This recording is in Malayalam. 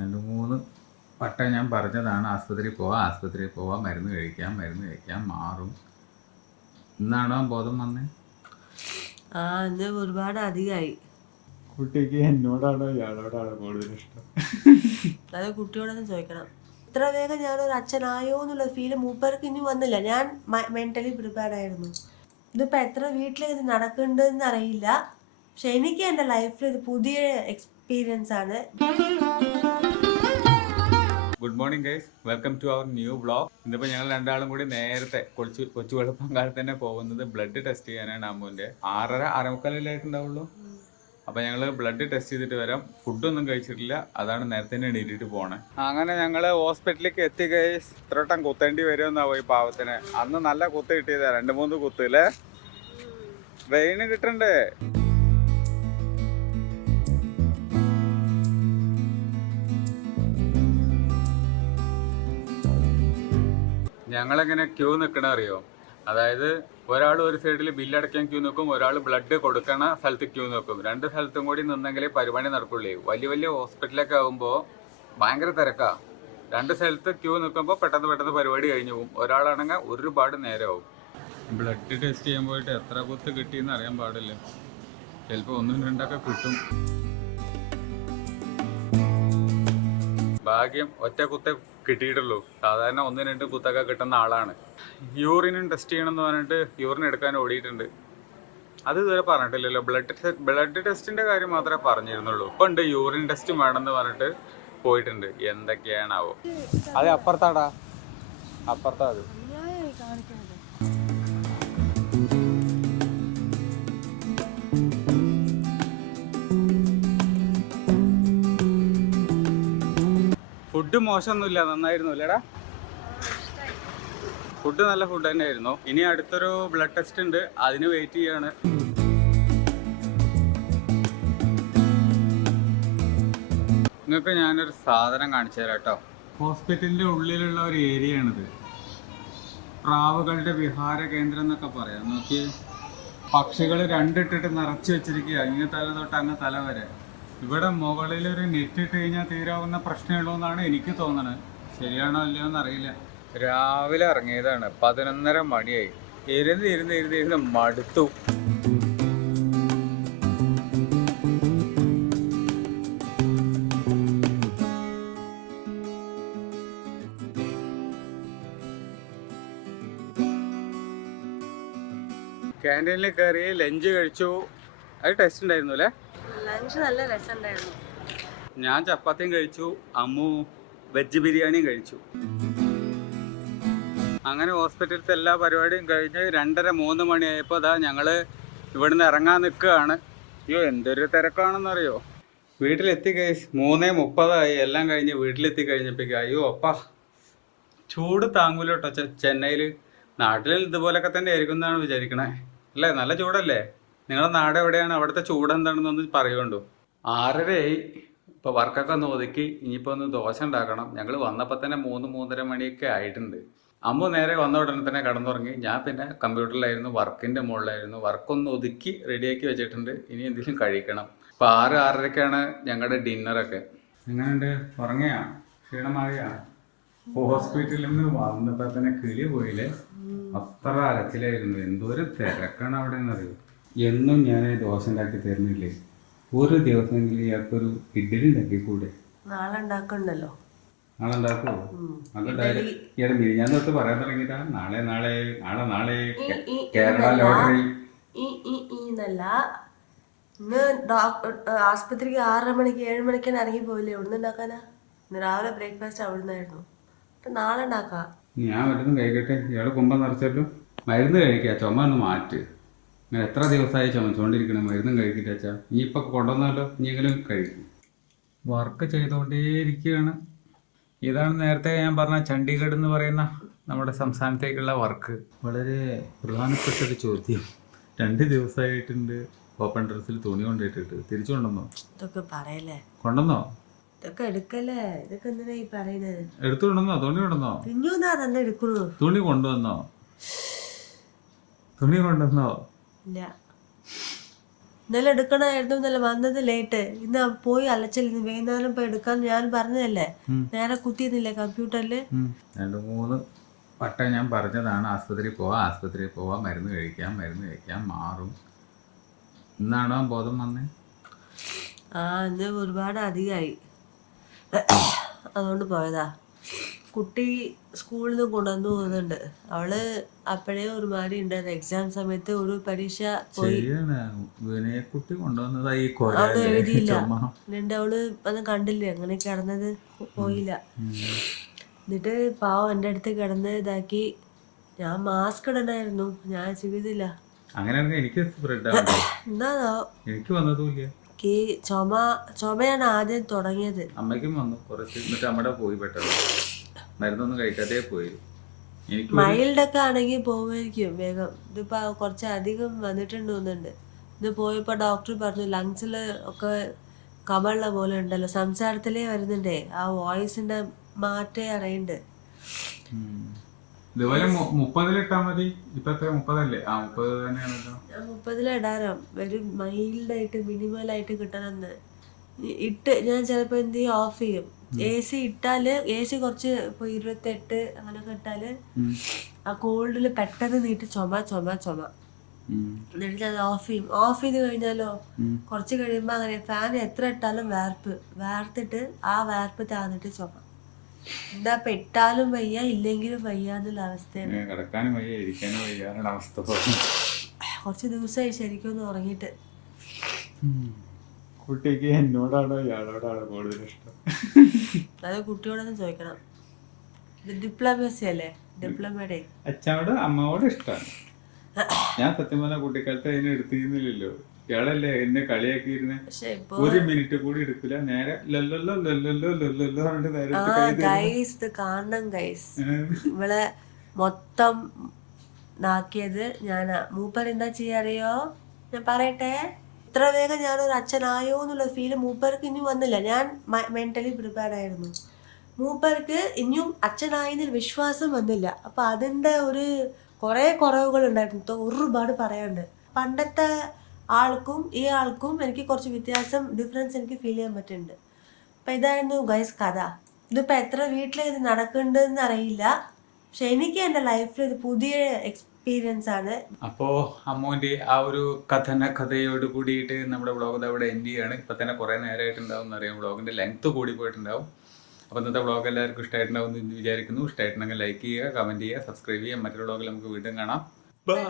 2-3 വട്ടം ഞാൻ പറഞ്ഞതാണ് ആസ്പത്രിയിൽ പോവാം, മരുന്ന് കഴിക്കാം മാറും. ഇന്നാണോ ബോധം വന്നേ? ഇന്ന് ഒരുപാട് അധികമായി. കുട്ടിക്ക് എന്നോടാണോ ഇയാളോടാണോ കൂടുതൽ ഇഷ്ടം? അത് കുട്ടിയോടൊന്ന് ചോദിക്കണം. ഇത്ര വേഗം ഞാനൊരു അച്ഛനായോ എന്നുള്ള ഫീല് മൂപ്പർക്ക് ഇനി വന്നില്ല. ഞാൻ മെന്റലി പ്രിപ്പയർഡ് ആയിരുന്നു. ഇതിപ്പോൾ എത്ര വീട്ടിൽ ഇത് നടക്കുന്നുണ്ടെന്ന് അറിയില്ല. പക്ഷെ എനിക്ക് എൻ്റെ ലൈഫിൽ ഇത് പുതിയ എക്സ്പീരിയൻസ് ആണ്. Good morning guys, welcome to our new vlog. ഇന്നിപ്പോൾ ഞങ്ങൾ രണ്ടാളും കൂടി നേരത്തെ കൊച്ചു വെളുപ്പംകാലത്ത് തന്നെ പോകുന്നത് ബ്ലഡ് ടെസ്റ്റ് ചെയ്യാനാണ്. അമ്മുവിൻ്റെ 6:30 അപ്പോൾ ഞങ്ങൾ ബ്ലഡ് ടെസ്റ്റ് ചെയ്തിട്ട് വരാം. ഫുഡൊന്നും കഴിച്ചിട്ടില്ല, അതാണ് നേരത്തെ തന്നെ എണീറ്റിട്ട് പോണേ. അങ്ങനെ ഞങ്ങൾ ഹോസ്പിറ്റലിലേക്ക് എത്തി ഗൈസ്. ഇത്രട്ടം കുത്തേണ്ടി വരുമെന്നാവും ഈ പാവത്തിന്. അന്ന് നല്ല കുത്ത് കിട്ടിയതാ, 2-3 കുത്ത് അല്ലേ? വെയിന് കിട്ടണ്ടേ? ഞങ്ങളെങ്ങനെ ക്യൂ നിൽക്കണ അറിയോ? അതായത് ഒരാൾ ഒരു സൈഡിൽ ബില്ലടയ്ക്കാൻ ക്യൂ നിൽക്കും, ഒരാൾ ബ്ലഡ് കൊടുക്കണ സ്ഥലത്ത് ക്യൂ നിൽക്കും. 2 സ്ഥലത്തും കൂടി നിന്നെങ്കിലേ പരിപാടി നടക്കുള്ളൂ. വലിയ ഹോസ്പിറ്റലൊക്കെ ആകുമ്പോൾ ഭയങ്കര തിരക്കാ. 2 സ്ഥലത്ത് ക്യൂ നിൽക്കുമ്പോൾ പെട്ടെന്ന് പരിപാടി കഴിഞ്ഞു പോകും. ഒരാളാണെങ്കിൽ ഒരുപാട് നേരമാവും. ബ്ലഡ് ടെസ്റ്റ് ചെയ്യാൻ പോയിട്ട് എത്ര കുത്ത് കിട്ടിയെന്ന് അറിയാൻ പാടില്ല. ചിലപ്പോൾ 1-2 കിട്ടും. ഭാഗ്യം ഒറ്റ കുത്തേ കിട്ടിയിട്ടുള്ളൂ. സാധാരണ 1-2 കുത്തൊക്കെ കിട്ടുന്ന ആളാണ്. യൂറിനും ടെസ്റ്റ് ചെയ്യണമെന്ന് പറഞ്ഞിട്ട് യൂറിൻ എടുക്കാൻ ഓടിയിട്ടുണ്ട്. അത് ഇതുവരെ പറഞ്ഞിട്ടില്ലല്ലോ. ബ്ലഡ് ടെസ്റ്റിന്റെ കാര്യം മാത്രമേ പറഞ്ഞിരുന്നുള്ളൂ. ഇപ്പൊ ഉണ്ട് യൂറിൻ ടെസ്റ്റ് വേണമെന്ന് പറഞ്ഞിട്ട് പോയിട്ടുണ്ട്. എന്തൊക്കെയാണാവോ? അത് അപ്പുറത്താ അത്. ഫുഡ് മോശമൊന്നുമില്ല, നന്നായിരുന്നു അല്ലേടാ? ഫുഡ് നല്ല ഫുഡ് തന്നെയായിരുന്നു. ഇനി അടുത്തൊരു ബ്ലഡ് ടെസ്റ്റ് ഉണ്ട്, അതിന് വെയിറ്റ് ചെയ്യാണ്. നിങ്ങൾക്ക് ഞാനൊരു സാധനം കാണിച്ചു തരാം കേട്ടോ. ഹോസ്പിറ്റലിന്റെ ഉള്ളിലുള്ള ഒരു ഏരിയ ആണിത്. പ്രാവുകളുടെ വിഹാര കേന്ദ്രം എന്നൊക്കെ പറയാം. നോക്കി, പക്ഷികൾ 2 ഇട്ടിട്ട് നിറച്ചു വെച്ചിരിക്കുക, ഇങ്ങ് തല തൊട്ട് അങ്ങ് തല വരെ. ഇവിടെ മുകളിലൊരു നെറ്റ് ഇട്ട് കഴിഞ്ഞാൽ തീരാവുന്ന പ്രശ്നമുള്ളൂ എന്നാണ് എനിക്ക് തോന്നണത്. ശരിയാണോ അല്ലയോ എന്നറിയില്ല. രാവിലെ ഇറങ്ങിയതാണ്, 11:30 മണിയായി. ഇരുന്ന് മടുത്തു. ക്യാൻറ്റീനിൽ കയറി ലഞ്ച് കഴിച്ചു. അത് ടേസ്റ്റ് ഉണ്ടായിരുന്നു അല്ലേ? ലഞ്ച് നല്ല രസമുണ്ടായിരുന്നു. ഞാൻ ചപ്പാത്തിയും കഴിച്ചു, അമ്മു വെജ് ബിരിയാണിയും കഴിച്ചു. അങ്ങനെ ഹോസ്പിറ്റലിലത്തെ എല്ലാ പരിപാടിയും കഴിഞ്ഞ് 2:30-3 മണിയായപ്പോൾ അതാ ഞങ്ങൾ ഇവിടുന്ന് ഇറങ്ങാൻ നിൽക്കുകയാണ്. അയ്യോ എന്തൊരു തിരക്കാണെന്നറിയോ. വീട്ടിലെത്തി കഴിച്ച് 3:30 എല്ലാം കഴിഞ്ഞ് വീട്ടിലെത്തി കഴിഞ്ഞപ്പോഴേക്കും അയ്യോ അപ്പാ ചൂട് താങ്ങൂല കേട്ടോ. ചെന്നൈയിൽ നാട്ടിൽ ഇതുപോലൊക്കെ തന്നെ ആയിരിക്കും എന്നാണ് വിചാരിക്കണേ അല്ലേ? നല്ല ചൂടല്ലേ? നിങ്ങളുടെ നാട് എവിടെയാണ്? അവിടുത്തെ ചൂട് എന്താണെന്നൊന്ന് പറയുകൊണ്ടു. 6:30 ഇപ്പോൾ വർക്കൊക്കെ ഒന്ന് ഒതുക്കി ഇനിയിപ്പോൾ ഒന്ന് ദോശ ഉണ്ടാക്കണം. ഞങ്ങൾ വന്നപ്പോൾ തന്നെ 3-3:30 മണിയൊക്കെ ആയിട്ടുണ്ട്. അമ്മ നേരെ വന്ന ഉടനെ തന്നെ കിടന്നുറങ്ങി. ഞാൻ പിന്നെ കമ്പ്യൂട്ടറിലായിരുന്നു, വർക്കിൻ്റെ മുകളിലായിരുന്നു. വർക്കൊന്ന് ഒതുക്കി റെഡിയാക്കി വെച്ചിട്ടുണ്ട്. ഇനി എന്തെങ്കിലും കഴിക്കണം. ഇപ്പോൾ 6-6:30 ഞങ്ങളുടെ ഡിന്നറൊക്കെ. എങ്ങനെയുണ്ട്? ഉറങ്ങിയാ? ക്ഷീണം മാറിയാ? ഹോസ്പിറ്റലിൽ നിന്ന് വന്നപ്പോൾ തന്നെ കിളി പോയില്ലേ? അത്ര അലച്ചിലായിരുന്നു. എന്തോരം തിരക്കാണ് അവിടെ എന്നറിയോ. എന്നും ഞാൻ ദോശ ഉണ്ടാക്കി തരുന്നില്ലേ? ഒരു ദിവസമെങ്കിലും ഇയാൾക്കൊരു ഇഡ്ഡലി ഉണ്ടാക്കി കൂടെ? നാളെ ഉണ്ടാക്കണ്ടല്ലോ. നാളെ ഉണ്ടാക്കുമോ? ഇയാളെ ഞാൻ തൊട്ട് പറയാൻ തുടങ്ങിയിട്ടാ നാളെ കേരള ലോട്ടറി എന്നല്ല. ഇന്ന് ആസ്പത്രിക്ക് 6:30 മണിക്ക് 7 മണിക്ക് ഇറങ്ങി പോയില്ലേ? എവിടുന്ന് ഉണ്ടാക്കാനാ? ഇന്ന് രാവിലെ ബ്രേക്ക്ഫാസ്റ്റ് അവിടുന്നായിരുന്നു. അപ്പം നാളെ ഉണ്ടാക്കാം. ഞാൻ മറ്റൊന്നും കഴിക്കട്ടെ. ഇയാള് കുമ്പം നിറച്ചല്ലോ. മരുന്ന് കഴിക്കുക, ചുമ ഒന്ന് മാറ്റ്. ഇങ്ങനെ എത്ര ദിവസമായി ചുമച്ചുകൊണ്ടിരിക്കണം. മരുന്നും കഴിക്കില്ല അച്ഛാ. ഇനിയിപ്പോൾ കൊണ്ടുവന്നല്ലോ, ഇനിയെങ്കിലും കഴിക്കും. വർക്ക് ചെയ്തുകൊണ്ടേയിരിക്കുകയാണ്. ഇതാണ് നേരത്തെ ഞാൻ പറഞ്ഞ ചണ്ഡീഗഡ് എന്ന് പറയുന്ന നമ്മുടെ സംസ്ഥാനത്തേക്കുള്ള വർക്ക്. വളരെ പ്രധാനപ്പെട്ടൊരു ചോദ്യം. 2 ദിവസമായിട്ടുണ്ട് ഓപ്പൺ ഡ്രസ്സിൽ തുണി കൊണ്ടിട്ടിട്ട്. തിരിച്ചു കൊണ്ടുവന്നോ? ഇതൊക്കെ പറയല്ലേ? കൊണ്ടുവന്നോ? ഇതൊക്കെ എടുക്കല്ലേ? ഇതൊക്കെ എന്തിനാ ഈ പറയുന്നത്? എടുത്തു കൊണ്ടുവന്നോ? തുണി കൊണ്ടുവന്നോ? പിന്നൂന്നാ തന്നെ എടുക്കുള്ളൂ. തുണി കൊണ്ടുവന്നോ? ഇല്ല. ഇന്നലെ എടുക്കണമായിരുന്നു, ഇന്നലെ വന്നത് ലേറ്റ്. ഇന്ന് പോയി അലച്ചില്ല, ഇന്ന് വൈകുന്നേരം പോയി എടുക്കാൻ ഞാൻ പറഞ്ഞതല്ലേ. നേരെ കുത്തിയിരുന്നില്ലേ കമ്പ്യൂട്ടറിൽ. 2-3 വട്ടം ഞാൻ പറഞ്ഞതാണ് ആസ്പത്രിയിൽ പോവാം, മരുന്ന് കഴിക്കാം മാറും. ഇന്നാണോ ബോധം വന്നേ? ഇന്ന് ഒരുപാട് അധികമായി, അതുകൊണ്ട് പോയതാ. കുട്ടി സ്കൂളിൽ നിന്ന് കൊണ്ടുവന്നു പോകുന്നുണ്ട്. അവള് അപ്പോഴേ ഒരുമാതിരി ഉണ്ടായിരുന്നു. എക്സാം സമയത്ത് ഒരു പരീക്ഷ പോയി കുട്ടി കൊണ്ടുവന്നതാ ഈ അവള് എഴുതിയില്ല. എന്നിട്ട് അവള് അത് കണ്ടില്ലേ അങ്ങനെ കിടന്നത്, പോയില്ല. എന്നിട്ട് പാവം എൻ്റെ അടുത്ത് കിടന്ന് ഇതാക്കി. ഞാൻ മാസ്ക് ഇടണായിരുന്നു, ഞാൻ ചെയ്തില്ല. അങ്ങനെയാണെങ്കിൽ എനിക്ക് എന്താണോ എനിക്ക് വന്നതുമില്ല. ഈ ചുമയാണ് ആദ്യം തുടങ്ങിയത്. അമ്മയ്ക്കും വന്നു കുറച്ച്, എന്നിട്ട് അമ്മയുടെ പോയി പെട്ടെന്ന്, മരുന്നൊന്നും കഴിക്കാതെ പോയി. മൈൽഡൊക്കെ ആണെങ്കിൽ പോകുമായിരിക്കും വേഗം. ഇതിപ്പോ കുറച്ച് അധികം വന്നിട്ടുണ്ട് തോന്നുന്നുണ്ട്. ഇത് പോയപ്പോ ഡോക്ടർ പറഞ്ഞു ലങ്സിൽ ഒക്കെ കമള്ള പോലെ ഉണ്ടല്ലോ, സംസാരത്തിലേ വരുന്നുണ്ടേ, ആ വോയിസിന്റെ മാറ്റേ അറിയണ്ട്. ഇതുപോലെ 30-ലിട്ടാ മതി. ഇപ്പൊ 30 ആ 30 തന്നെയാണല്ലോ. ഞാൻ 30-ലിടാനോ ഒരു മൈൽഡായിട്ട് മിനിമലായിട്ട് കിട്ടണമെന്ന് ഇട്ട് ഞാൻ ചിലപ്പോൾ എന്ത് ചെയ്യും, ഓഫ് ചെയ്യും. AC ഇട്ടാല് AC കുറച്ച് ഇപ്പോൾ 28 അങ്ങനെയൊക്കെ ഇട്ടാല് ആ കോൾഡിൽ പെട്ടെന്ന് നീട്ട് ചുമ. എന്നിട്ട് ഞാൻ ഓഫ് ചെയ്യും. ഓഫ് ചെയ്ത് കഴിഞ്ഞാലോ കുറച്ച് കഴിയുമ്പോൾ അങ്ങനെ ഫാൻ എത്ര ഇട്ടാലും വേർത്തിട്ട് ആ വേർപ്പ് താന്നിട്ട് ചുമ. എന്താ ഇപ്പൊ ഇട്ടാലും വയ്യ ഇല്ലെങ്കിലും വയ്യ എന്നുള്ള അവസ്ഥയാണ്. കിടക്കാനും വയ്യ ഇരിക്കാനും വയ്യ അവസ്ഥ. കുറച്ച് ദിവസമായി ശരിക്കും ഒന്ന് ഉറങ്ങിയിട്ട്. കുട്ടിക്ക് എന്നോടാണോ ഇയാളോടാണോ കൂടുതൽ ഇഷ്ടം? അത് കുട്ടിയോടൊന്ന് ചോദിക്കണം. ഇത് ഡിപ്ലോമസി അല്ലേ, ഡിപ്ലോമയുടെ. അച്ഛനോട് അമ്മയോട് ഇഷ്ടമാണ്. ഞാൻ സത്യം പറഞ്ഞ കുട്ടിക്കാലത്ത് അതിനെ എടുത്തിരുന്നില്ലല്ലോ. ഇയാളല്ലേ എന്നെ കളിയാക്കിയിരുന്നെ. ഒരു മിനിറ്റ് കൂടി എടുക്കില്ല, നേരെ ഗൈസ് കാണണം ഗൈസ്. ഇവളെ മൊത്തം നാക്കിയത് ഞാനാ. മൂപ്പർ എന്താ ചെയ്യാറിയോ, ഞാൻ പറയട്ടെ. ഇത്ര വേഗം ഞാനൊരു അച്ഛനായോ എന്നുള്ള ഫീല് മൂപ്പർക്ക് ഇനിയും വന്നില്ല. ഞാൻ മെന്റലി പ്രിപ്പയർഡ് ആയിരുന്നു. മൂപ്പർക്ക് ഇനിയും അച്ഛനായെന്ന് വിശ്വാസം വന്നില്ല. അപ്പം അതിൻ്റെ ഒരു കുറേ കുറവുകൾ ഉണ്ടായിരുന്നു, ഒരുപാട് പറയാനുണ്ട്. പണ്ടത്തെ ആൾക്കും ഈ ആൾക്കും എനിക്ക് കുറച്ച് ഡിഫറൻസ് എനിക്ക് ഫീൽ ചെയ്യാൻ പറ്റുന്നുണ്ട്. അപ്പം ഇതായിരുന്നു ഗൈസ് കഥ. ഇതിപ്പോൾ എത്ര വീട്ടിൽ ഇത് നടക്കുന്നുണ്ടെന്ന് അറിയില്ല, പക്ഷെ എനിക്ക് എൻ്റെ ലൈഫിൽ ഇത് പുതിയ എക്സ്പീരിയൻസ് ആണ്. അപ്പോൾ അമ്മൂൻ്റെ ആ ഒരു കഥയോട് കൂടിയിട്ട് നമ്മുടെ വ്ളോഗ് അവിടെ എൻഡ് ചെയ്യാണ്. ഇപ്പം തന്നെ കുറേ നേരമായിട്ടുണ്ടാവും എന്നറിയാം, വ്ളോഗിൻ്റെ ലെങ്ത്ത് കൂടി പോയിട്ടുണ്ടാവും. അപ്പോൾ ഇന്നത്തെ വ്ളോഗ് എല്ലാവർക്കും ഇഷ്ടമായിട്ടുണ്ടാവും എന്ന് വിചാരിക്കുന്നു. ഇഷ്ടമായിട്ടുണ്ടെങ്കിൽ ലൈക്ക് ചെയ്യുക, കമൻറ്റ് ചെയ്യുക, സബ്സ്ക്രൈബ് ചെയ്യുക. മറ്റൊരു വ്ളോഗിൽ നമുക്ക് വീണ്ടും കാണാം. ബൈ.